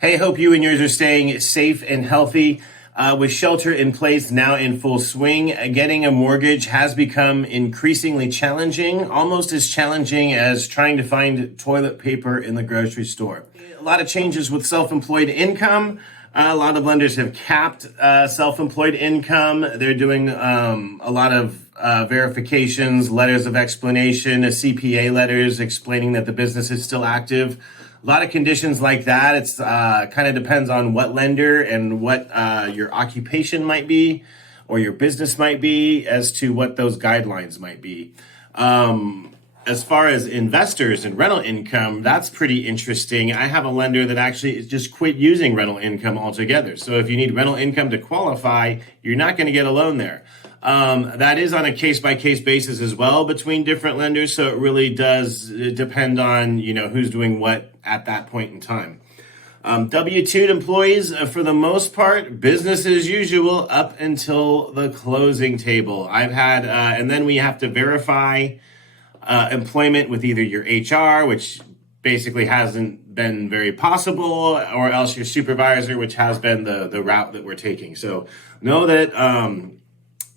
Hey, hope you and yours are staying safe and healthy. With shelter in place now in full swing, getting a mortgage has become increasingly challenging, almost as challenging as trying to find toilet paper in the grocery store. A lot of changes with self-employed income. A lot of lenders have capped self-employed income. They're doing a lot of verifications, letters of explanation, CPA letters explaining that the business is still active. A lot of conditions like that. It's kind of depends on what lender and what your occupation might be or your business might be as to what those guidelines might be. As far as investors and rental income, that's pretty interesting. I have a lender that actually just quit using rental income altogether. So if you need rental income to qualify, you're not going to get a loan there. That is on a case-by-case basis as well between different lenders. So it really does depend on, who's doing what at that point in time. W-2 employees, for the most part, business as usual up until the closing table. I've had, and then we have to verify employment with either your HR, which basically hasn't been very possible, or else your supervisor, which has been the route that we're taking. So know that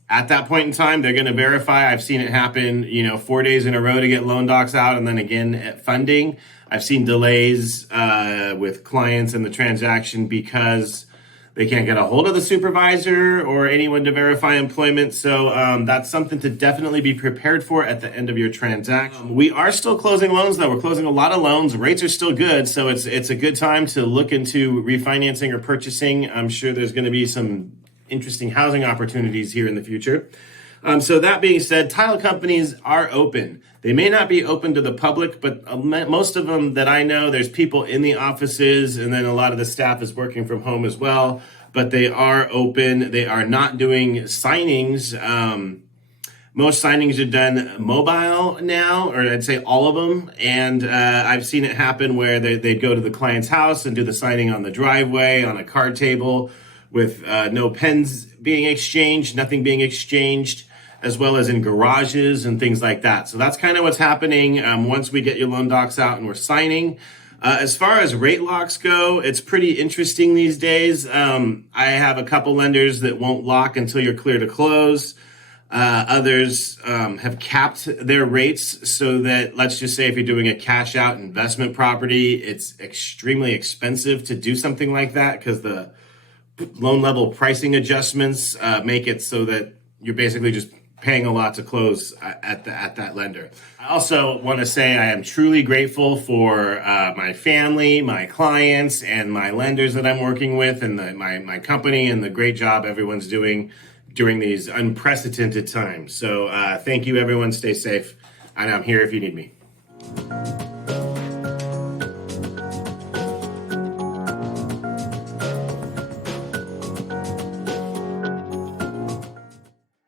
at that point in time, they're going to verify. I've seen it happen, 4 days in a row to get loan docs out, and then again at funding. I've seen delays with clients in the transaction because they can't get a hold of the supervisor or anyone to verify employment. So that's something to definitely be prepared for at the end of your transaction. We are still closing loans, though. We're closing a lot of loans. Rates are still good, so it's a good time to look into refinancing or purchasing. I'm sure there's going to be some interesting housing opportunities here in the future. So that being said, title companies are open. They may not be open to the public, but most of them that I know, there's people in the offices, and then a lot of the staff is working from home as well, but they are open. They are not doing signings. Most signings are done mobile now, or I'd say all of them. And I've seen it happen where they'd go to the client's house and do the signing on the driveway, on a card table, with no pens being exchanged, nothing being exchanged, as well as in garages and things like that. So that's kind of what's happening once we get your loan docs out and we're signing. As far as rate locks go, it's pretty interesting these days. I have a couple lenders that won't lock until you're clear to close. Others have capped their rates so that, let's just say if you're doing a cash out investment property, it's extremely expensive to do something like that because the loan level pricing adjustments make it so that you're basically just paying a lot to close at that lender. I also want to say I am truly grateful for my family, my clients, and my lenders that I'm working with, and my company, and the great job everyone's doing during these unprecedented times. So thank you, everyone. Stay safe, and I'm here if you need me.